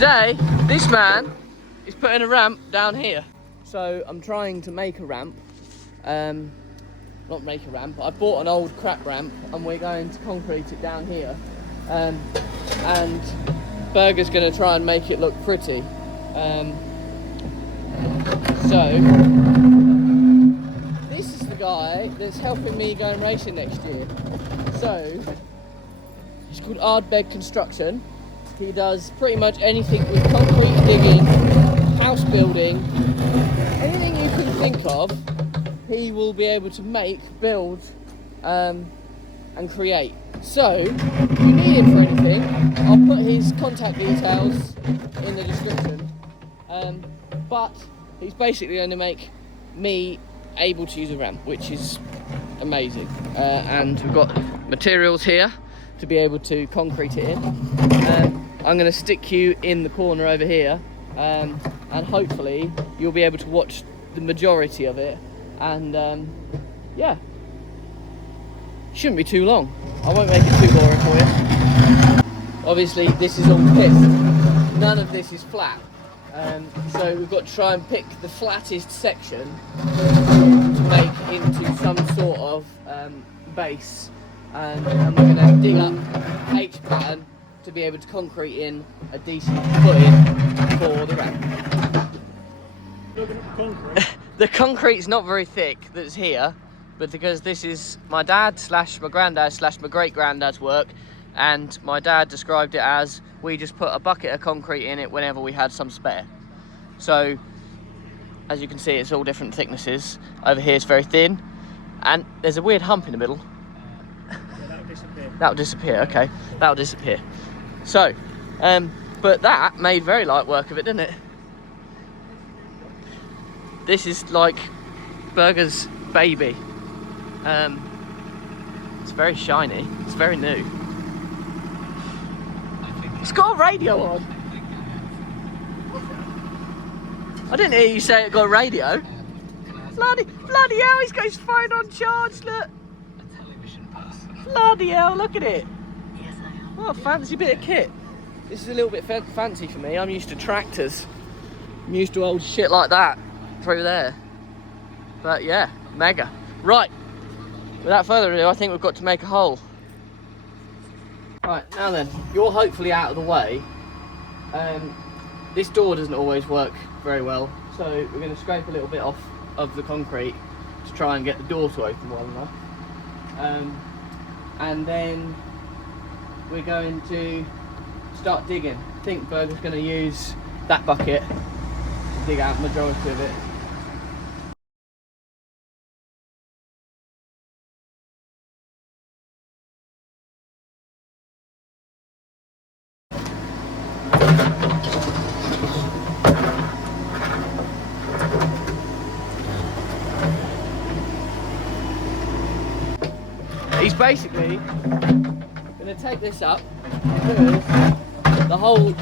Today, this man is putting a ramp down here. So I'm trying to make a ramp. Not make a ramp, I bought an old crap ramp and we're going to concrete it down here. And Burger's going to try and make it look pretty. So, this is the guy that's helping me go and racing next year. So, he's called ARDBEG Construction. He does pretty much anything with concrete digging, house building, anything you can think of, he will be able to make, build, and create. So, if you need him for anything, I'll put his contact details in the description. But he's basically going to make me able to use a ramp, which is amazing. And we've got materials here to be able to concrete it in. I'm going to stick you in the corner over here, and hopefully you'll be able to watch the majority of it. And yeah, shouldn't be too long. I won't make it too boring for you. Obviously this is all pissed. None of this is flat. So we've got to try and pick the flattest section to make into some sort of base. And we're going to dig up H-pattern to be able to concrete in a decent footing for the ramp. The concrete's not very thick that's here, but because this is my dad slash my granddad slash my great granddad's work, and my dad described it as we just put a bucket of concrete in it whenever we had some spare. So as you can see, it's all different thicknesses. Over here it's very thin, and there's a weird hump in the middle. Yeah, that'll disappear. That'll disappear, okay. That'll disappear. So, but that made very light work of it, didn't it? This is like Burger's baby. It's very shiny. It's very new. It's got a radio on. I didn't hear you say it got a radio. Bloody hell, he's got his phone on charge, look. Bloody hell, look at it. What a fancy bit of kit. This is a little bit fancy for me. I'm used to tractors. I'm used to old shit like that through there. But yeah, mega. Right, without further ado, I think we've got to make a hole. Right, now then, you're hopefully out of the way. This door doesn't always work very well, so we're going to scrape a little bit off of the concrete to try and get the door to open well enough. And then we're going to start digging. I think Burger's going to use that bucket to dig out the majority of it. He's basically going to take this up because the whole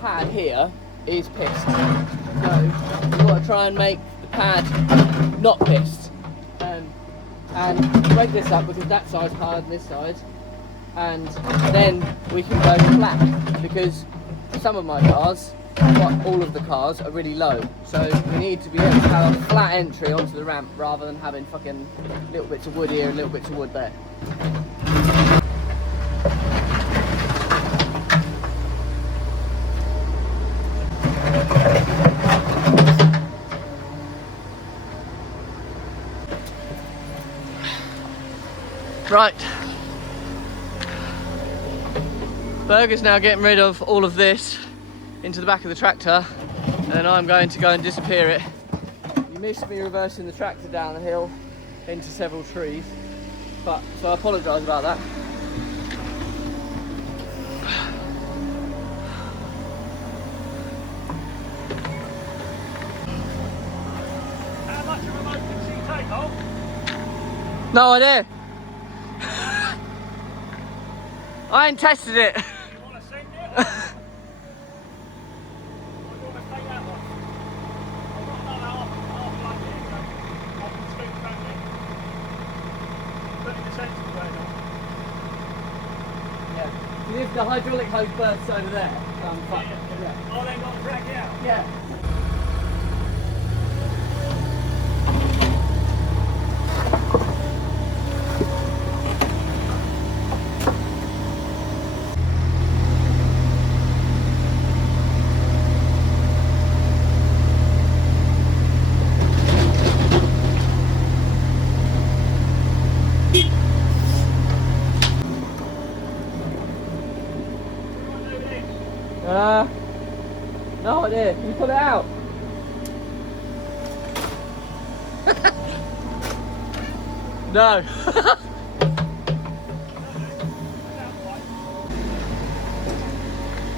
pad here is pissed. So we've got to try and make the pad not pissed. And break this up because that side's higher than this side. And then we can go flat because some of my cars, but all of the cars, are really low. So we need to be able to have a flat entry onto the ramp rather than having fucking little bits of wood here and little bits of wood there. Right. Burger's now getting rid of all of this into the back of the tractor, and then I'm going to go and disappear it. You missed me reversing the tractor down the hill into several trees, so I apologise about that. How much of a load can she take off? No idea. I ain't tested it. You want to send it? Or do you want to take that one? I've got another half load here, so I can scoop back in. 30% going on. Yeah. If the hydraulic hose bursts over there, I'm fucked. Yeah. Yeah. Oh, they got dragged out? Yeah. No idea. Can you pull it out? No.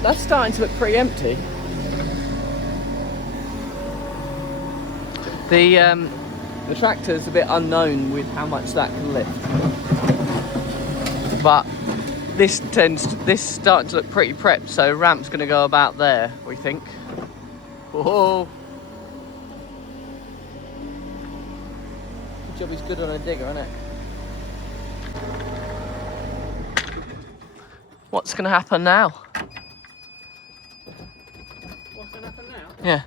That's starting to look pretty empty. The tractor's a bit unknown with how much that can lift, but this starting to look pretty prepped. So ramp's going to go about there, we think. Oh, good job he's good on a digger, isn't it? What's going to happen now? What's going to happen now? Yeah.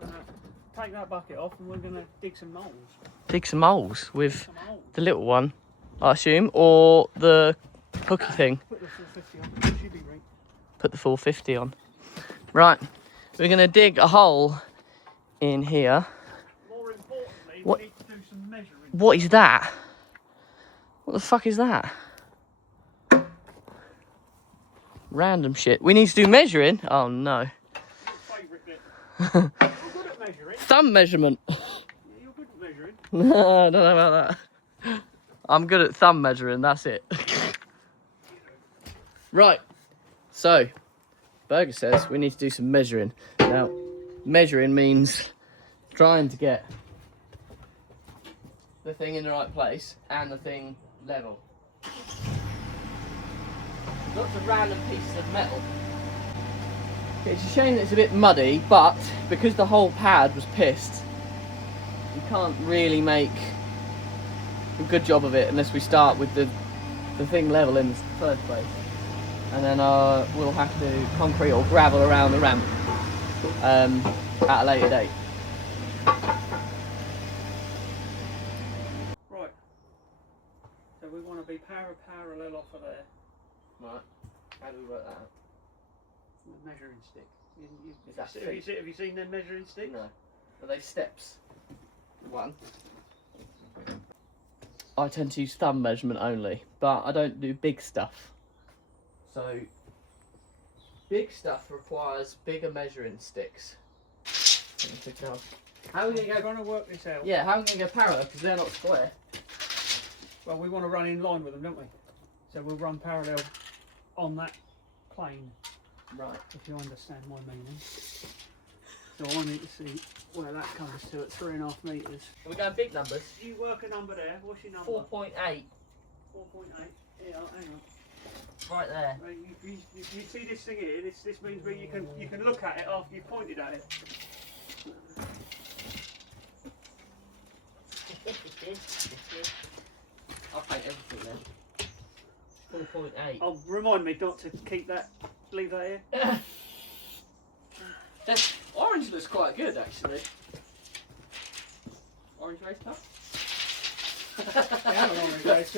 We're going to take that bucket off and we're going to dig some moles. Dig some moles with the little one, I assume, or the hooky thing. Put the 450 on. It should be right. Put the 450 on. Right. We're going to dig a hole in here. More importantly, What? we need to do some measuring. What is that? What the fuck is that? Random shit. We need to do measuring? Oh no. Your favourite bit. You're good at measuring. Thumb measurement. Yeah, you're good at measuring. No, I don't know about that. I'm good at thumb measuring, that's it. Right. So, Burger says we need to do some measuring. Now, measuring means trying to get the thing in the right place and the thing level. Lots of random pieces of metal. It's a shame that it's a bit muddy, but because the whole pad was pissed, you can't really make a good job of it unless we start with the thing level in the first place. And then we'll have to concrete or gravel around the ramp at a later date. Right. So we want to be parallel off of there. Right. How do we work that out? With a measuring stick. Is that Have you seen them measuring sticks? No. Are they steps? One. I tend to use thumb measurement only, but I don't do big stuff. So, big stuff requires bigger measuring sticks. How are we We're going to work this out. Yeah, how are we going to go parallel? Because they're not square. Well, we want to run in line with them, don't we? So we'll run parallel on that plane. Right. If you understand my meaning. So I need to see where that comes to at 3.5 metres. Are we going big numbers? You work a number there. What's your number? 4.8. 4.8. Yeah, hang on. Right there. Right, you see this thing here? This means where you can look at it after you've pointed at it. I'll paint everything then. 4.8. Oh, remind me not to leave that here. That orange looks quite good actually. Orange race car?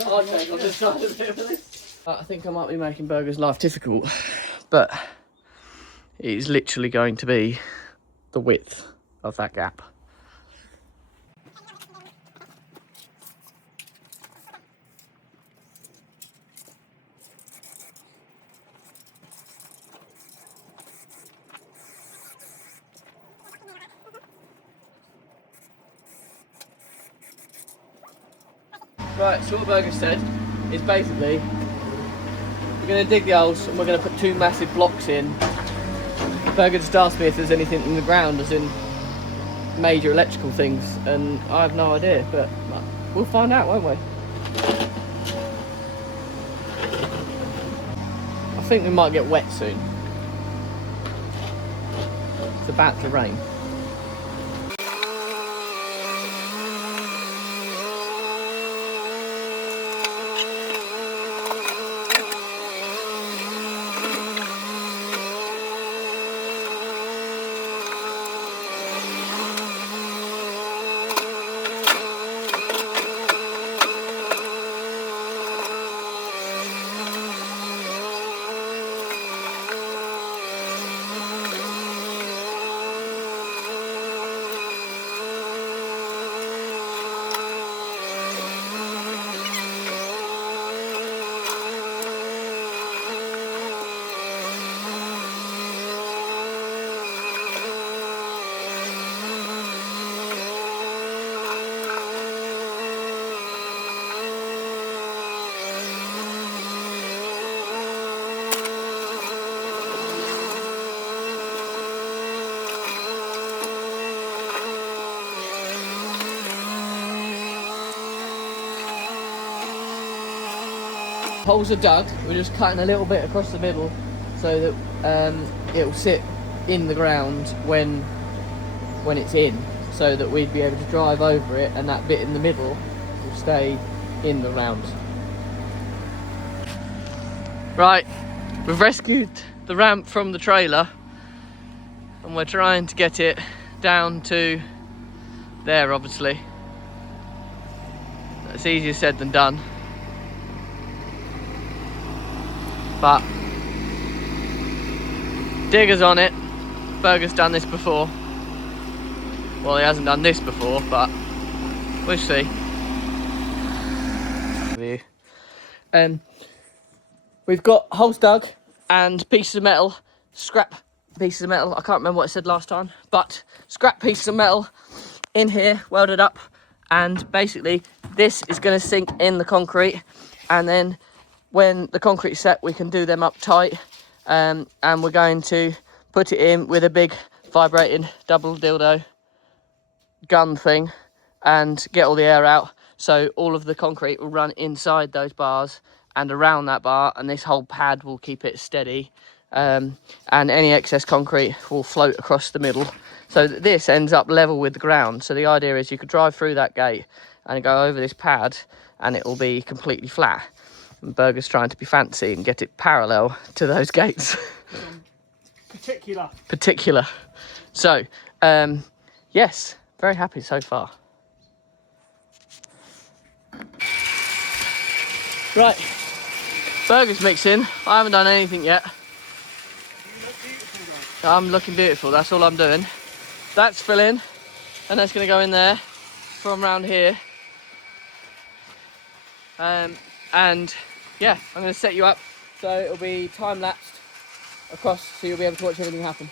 I'll take on this side of it, really. I think I might be making Burger's life difficult, but it is literally going to be the width of that gap. Right, so what Burger said is basically we're going to dig the holes and we're going to put 2 massive blocks in. Burger just asked me if there's anything in the ground, as in major electrical things, and I have no idea, but we'll find out, won't we? I think we might get wet soon. It's about to rain. Holes are dug. We're just cutting a little bit across the middle so that it'll sit in the ground when it's in, so that we'd be able to drive over it, and that bit in the middle will stay in the round. Right, we've rescued the ramp from the trailer and we're trying to get it down to there, obviously. It's easier said than done. But Digger's on it. Berger's done this before. Well, he hasn't done this before, but we'll see. We've got holes dug and pieces of metal, scrap pieces of metal. I can't remember what I said last time, but scrap pieces of metal in here, welded up, and basically this is going to sink in the concrete, and then when the concrete's set, we can do them up tight, and we're going to put it in with a big vibrating double dildo gun thing and get all the air out, so all of the concrete will run inside those bars and around that bar, and this whole pad will keep it steady, and any excess concrete will float across the middle so that this ends up level with the ground. So the idea is you could drive through that gate and go over this pad and it will be completely flat. And Berger's trying to be fancy and get it parallel to those gates. Particular. So yes, very happy so far. Right, Berger's mixing. I haven't done anything yet. I'm looking beautiful, that's all I'm doing. That's filling, and that's going to go in there from around here. And yeah, I'm going to set you up so it'll be time-lapsed across, so you'll be able to watch everything happen.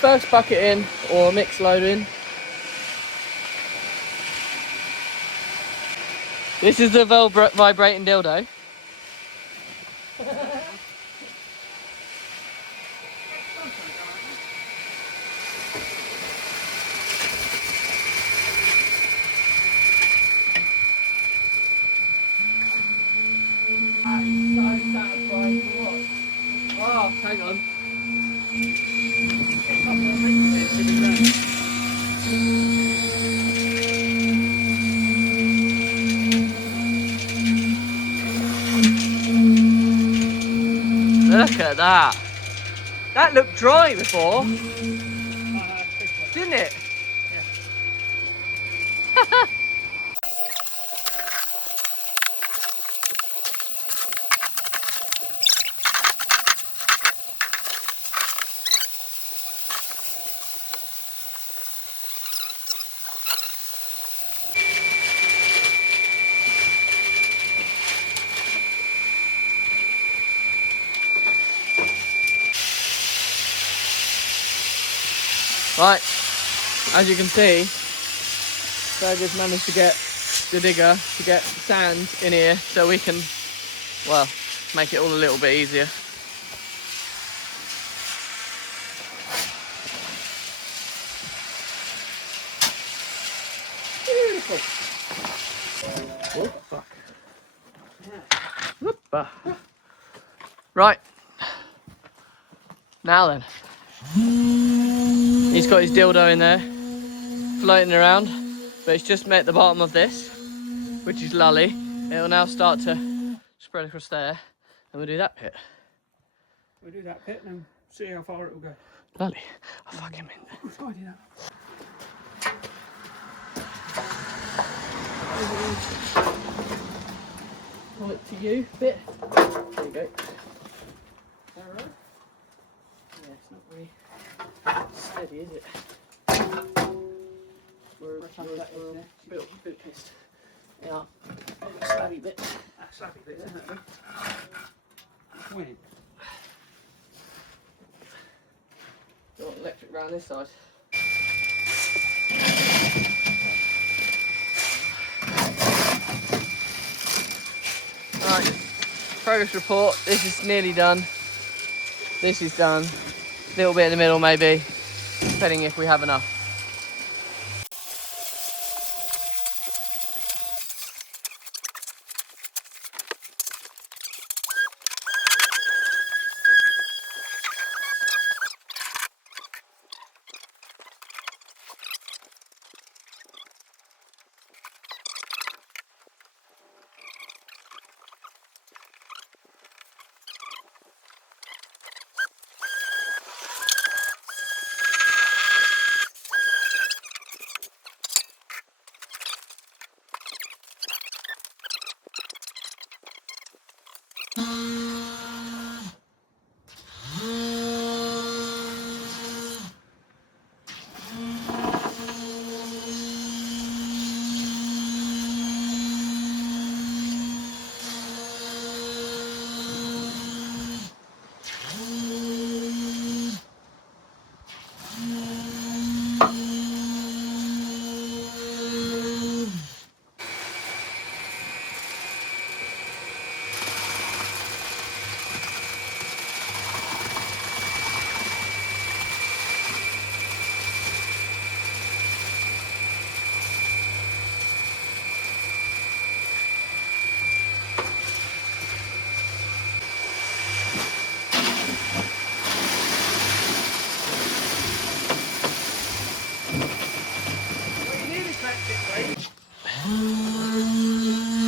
First bucket in, or mix load in. This is the vibrating dildo. Oh, hang on. Look at that. That looked dry before, didn't it? Yeah. Right, as you can see, Berger's managed to get the digger to get sand in here so we can, well, make it all a little bit easier. Beautiful. Oh, fuck. Whoopa. Right, now then. He's got his dildo in there, floating around, but it's just met the bottom of this, which is lully. It'll now start to spread across there, and we'll do that pit. We'll do that pit and see how far it will go. Lully, I'll fuck him in there. I'll do that. Point to you bit. There you go. Alright. Yeah, it's not very steady, is it? We're a bit pissed. Yeah. Slabby bit. That slappy bit, isn't it? Winning. Got electric round this side. Right, progress report. This is nearly done. This is done. A little bit in the middle maybe, depending if we have enough.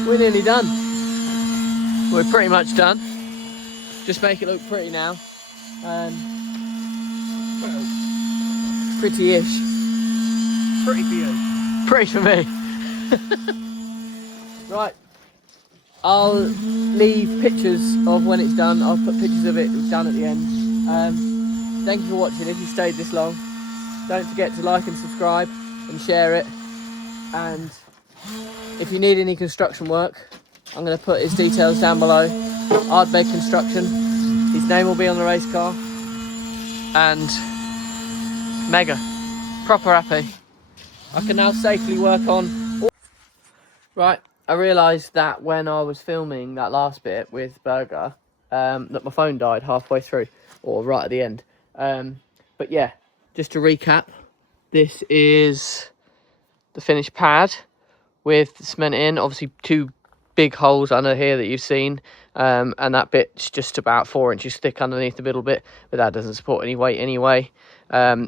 We're nearly done. We're pretty much done. Just make it look pretty now. Pretty-ish. Pretty for you. Pretty for me. Right. I'll leave pictures of when it's done. I'll put pictures of it done at the end. Thank you for watching. If you stayed this long, don't forget to like and subscribe and share it. And if you need any construction work, I'm going to put his details down below. ARDBEG Construction. His name will be on the race car. And mega. Proper happy. I can now safely work on... Right, I realised that when I was filming that last bit with Burger, that my phone died halfway through, or right at the end. But yeah, just to recap, this is the finished pad with the cement in. Obviously 2 big holes under here that you've seen, and that bit's just about 4 inches thick underneath the middle bit, but that doesn't support any weight anyway.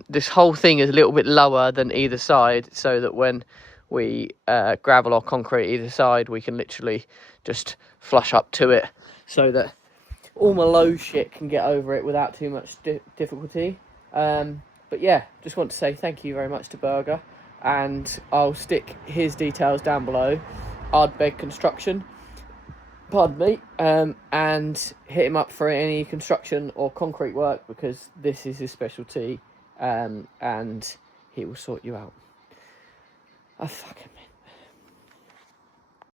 This whole thing is a little bit lower than either side, so that when we gravel or concrete either side, we can literally just flush up to it, so that all my low shit can get over it without too much difficulty. But yeah, just want to say thank you very much to Burger, and I'll stick his details down below. ARDBEG Construction, pardon me, and hit him up for any construction or concrete work, because this is his specialty, and he will sort you out. Oh, fucking